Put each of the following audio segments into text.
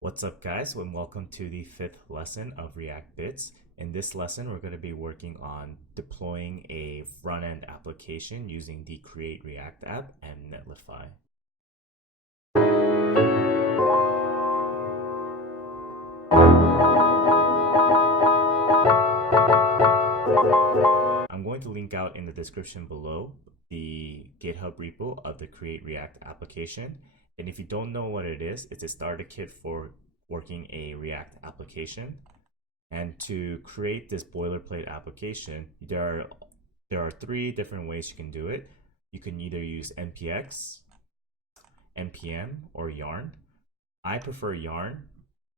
What's up, guys, and welcome to the fifth lesson of React Bits. In this lesson, we're going to be working on deploying a front-end application using the Create React app and netlify. I'm going to link out in the description below the GitHub repo of the Create React application. And if you don't know what it is, it's a starter kit for working a React application. And to create this boilerplate application, there are three different ways you can do it. You can either use npx, npm, or yarn. I prefer yarn,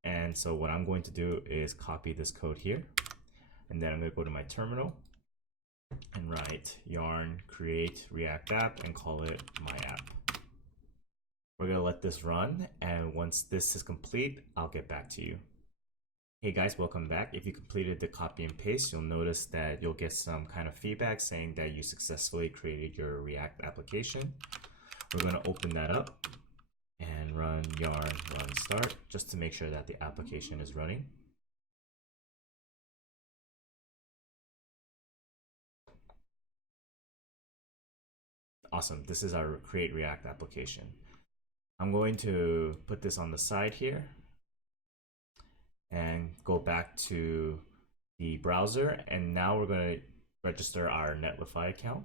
and so what I'm going to do is copy this code here, and then I'm going to go to my terminal and write yarn create react app and call it my app. We're going to let this run, and once this is complete, I'll get back to you. Hey guys, welcome back. If you completed the copy and paste, you'll notice that you'll get some kind of feedback saying that you successfully created your React application. We're going to open that up and run yarn run start just to make sure that the application is running. Awesome, this is our Create React application. I'm going to put this on the side here and go back to the browser, and now we're going to register our netlify account.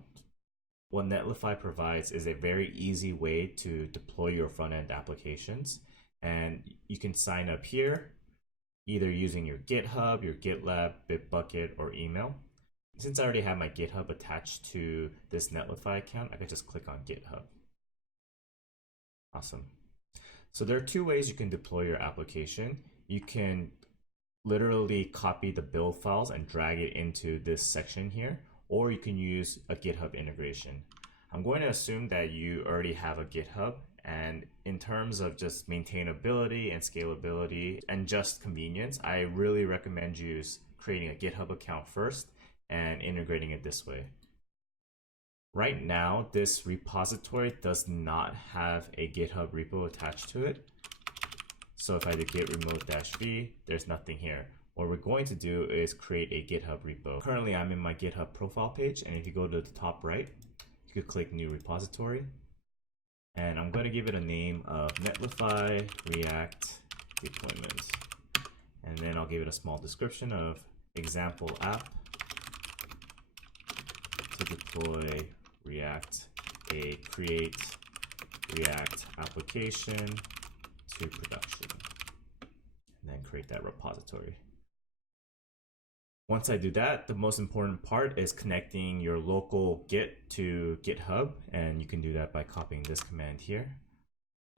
What netlify provides is a very easy way to deploy your front-end applications, and you can sign up here either using your GitHub, your GitLab, Bitbucket, or email. Since I already have my GitHub attached to this netlify account, I can just click on GitHub. Awesome. So there are two ways you can deploy your application. You can literally copy the build files and drag it into this section here, or you can use a GitHub integration. I'm going to assume that you already have a GitHub, and in terms of just maintainability and scalability and just convenience, I really recommend you creating a GitHub account first and integrating it this way. Right now, this repository does not have a GitHub repo attached to it. So if I do git remote-v, there's nothing here. What we're going to do is create a GitHub repo. Currently, I'm in my GitHub profile page, and if you go to the top right, you could click New Repository. And I'm going to give it a name of netlify react deployment. And then I'll give it a small description of example app to deploy React, a create React application to production, and then create that repository. Once I do that, the most important part is connecting your local Git to GitHub, and you can do that by copying this command here.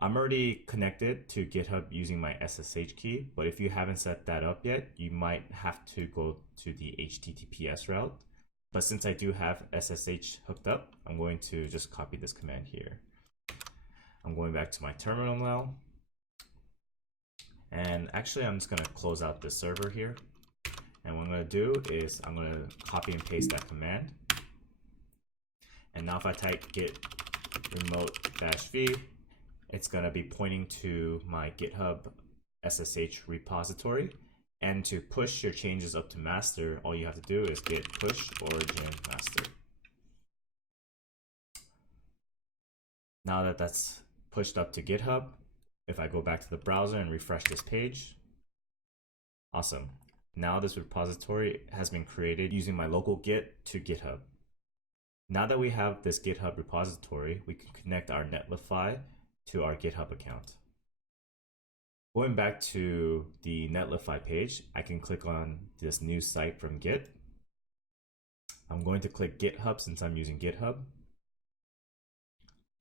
I'm already connected to GitHub using my SSH key, but if you haven't set that up yet, you might have to go to the HTTPS route. But since I do have SSH hooked up, I'm going to just copy this command here. I'm going back to my terminal now. And actually, I'm just going to close out this server here. And what I'm going to do is I'm going to copy and paste that command. And now if I type git remote-v, it's going to be pointing to my GitHub SSH repository. And to push your changes up to master, all you have to do is git push origin master. Now that that's pushed up to GitHub, if I go back to the browser and refresh this page, awesome. Now this repository has been created using my local Git to GitHub. Now that we have this GitHub repository, we can connect our netlify to our GitHub account. Going back to the netlify page, I can click on this new site from Git. I'm going to click GitHub since I'm using GitHub.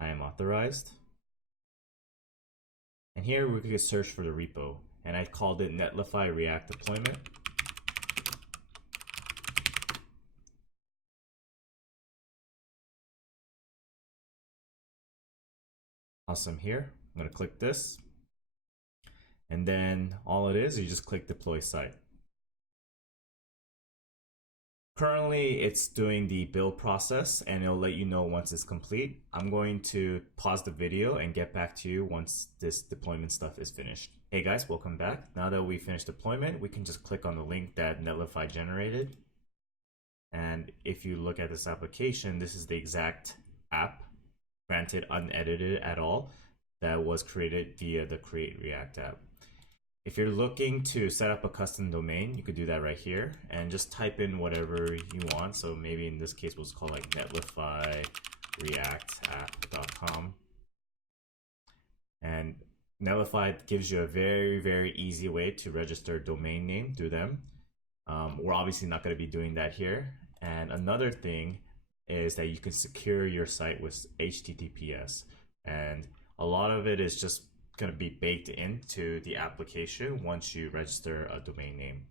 I am authorized. And here we could search for the repo, and I called it netlify react deployment. Awesome here. I'm going to click this. And then all it is, you just click deploy site. Currently, it's doing the build process and it'll let you know once it's complete. I'm going to pause the video and get back to you once this deployment stuff is finished. Hey guys, welcome back. Now that we finished deployment, we can just click on the link that netlify generated. And if you look at this application, this is the exact app, granted unedited at all, that was created via the Create React app. If you're looking to set up a custom domain, you could do that right here and just type in whatever you want. So maybe in this case, we'll just call like netlify.reactapp.com. And Netlify gives you a very, very easy way to register a domain name through them. We're obviously not going to be doing that here. And another thing is that you can secure your site with HTTPS. And a lot of it is just going to be baked into the application once you register a domain name.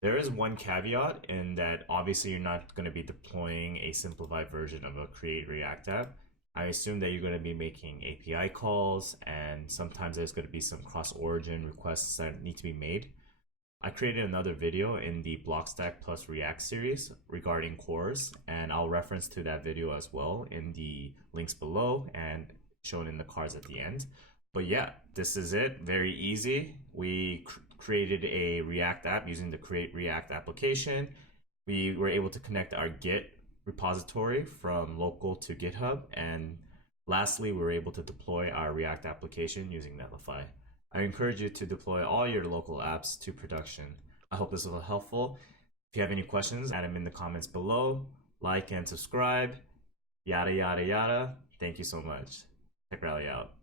There is one caveat in that obviously you're not going to be deploying a simplified version of a Create React app. I assume that you're going to be making API calls and sometimes there's going to be some cross-origin requests that need to be made. I created another video in the Blockstack plus React series regarding cores, and I'll reference to that video as well in the links below and shown in the cards at the end. But yeah, this is it. Very easy. We created a React app using the Create React application. We were able to connect our Git repository from local to GitHub. And lastly, we were able to deploy our React application using Netlify. I encourage you to deploy all your local apps to production. I hope this was helpful. If you have any questions, add them in the comments below. Like and subscribe. Yada, yada, yada. Thank you so much. Check Rally out.